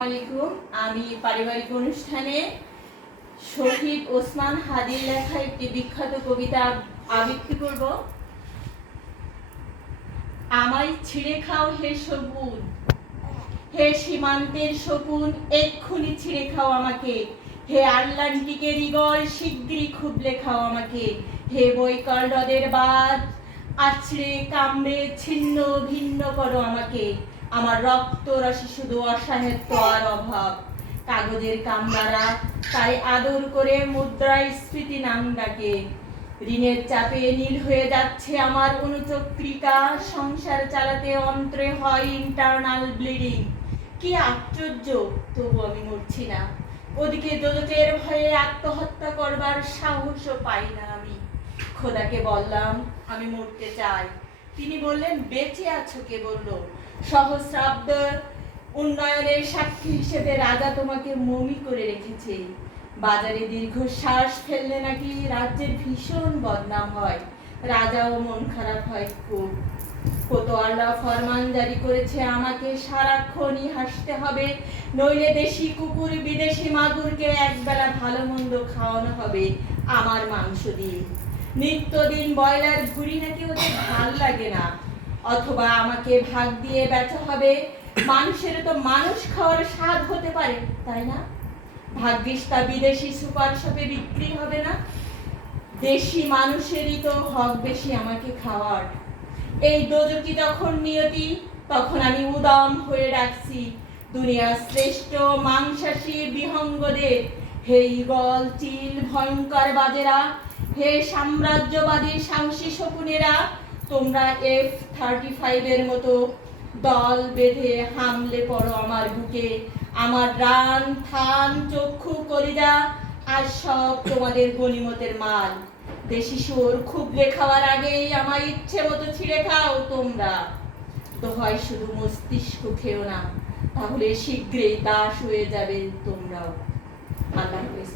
আলাইকুম। আমি পারিবারিক অনুষ্ঠানে শহীদ ওসমান হাদির লেখা একটি বিখ্যাত কবিতা আবৃত্তি করব। আমায় ছিঁড়ে খাও হে শকুন, হে সীমান্তের শকুন, এক্ষুনি ছিঁড়ে খাও আমাকে। হে আটলান্টিকের ঈগল, শিগগিরই খুবলে খাও আমাকে। হে বৈকাল হ্রদের বাঁধ, আছড়ে কামড়ে ছিন্ন ভিন্ন করো আমাকে। আমার রক্ত রসে শুধু অসাহিত্য আর অভাব। কাগজের কামরারা তাই আদর করে মুদ্রায় স্মৃতি নাম ডাকে। ঋণের চাপে নীল হয়ে যাচ্ছে আমার অনুচক্রিকা, সংসার চালাতে অন্ত্রে হয় ইন্টারনাল ব্লিডিং। কি আশ্চর্য, তবু আমি মরছি না। ওদিকে দোজকের ভয়ে আত্মহত্যা করবার সাহসও পাই না আমি। খোদাকে বললাম আমি মরতে চাই, তিনি বললেন বেঁচে আছো কে বলল? সহস্রাব্দ উন্নয়নের সাক্ষী হিসেবে রাজা তোমাকে মমি করে রেখেছে। বাজারে দীর্ঘশ্বাস ফেললে নাকি রাজ্যের ভীষণ বদনাম হয়, রাজাও মন খারাপ হয় খুব। কোতোয়ালরা ফরমান জারি করেছে আমাকে সারাক্ষণই হাসতে হবে, নইলে দেশি কুকুর বিদেশি মাগুরকে একবেলা ভালো মন্দ খাওয়ানো হবে আমার মাংস দিয়ে। নিত্যদিন ব্রয়লার ভুঁড়ি নাকি ওদের ভাল লাগে না, অথবা আমাকে ভাগ দিয়ে বেচা হবে। মানুষের তো মানুষ খাওয়ার স্বাদ হতে পারে, তাই না? ভাগ্যিস তা বিদেশি সুপার শপে বিক্রি হবে না। দেশি মানুষেরই তো হক বেশি আমাকে খাওয়ার। এই দোজকি যখন নিয়তি, তখন আমি উদাম হয়ে ডাকছি দুনিয়ার শ্রেষ্ঠ মাংসাশী বিহঙ্গদের। হে ঈগল, চিল, ভয়ঙ্কর বাজেরা, হে সাম্রাজ্যবাদী সাহসী শকুনেরা, তোমরা F-35 এর মতো দল বেঁধে হামলে পড়ো আমার বুকে। আমার রান, থান, চক্ষু, কলিজা আর সব তোমাদের গনিমতের মাল। দেশি সুর খুবলে খাওয়ার আগেই আমার ইচ্ছে মতো ছিঁড়ে খাও তোমরা। তো হয় শুধু মস্তিষ্ক খেও না, তাহলে শীঘ্রই দাস হয়ে যাবে তোমরাও। আল্লাহ হাফেজ।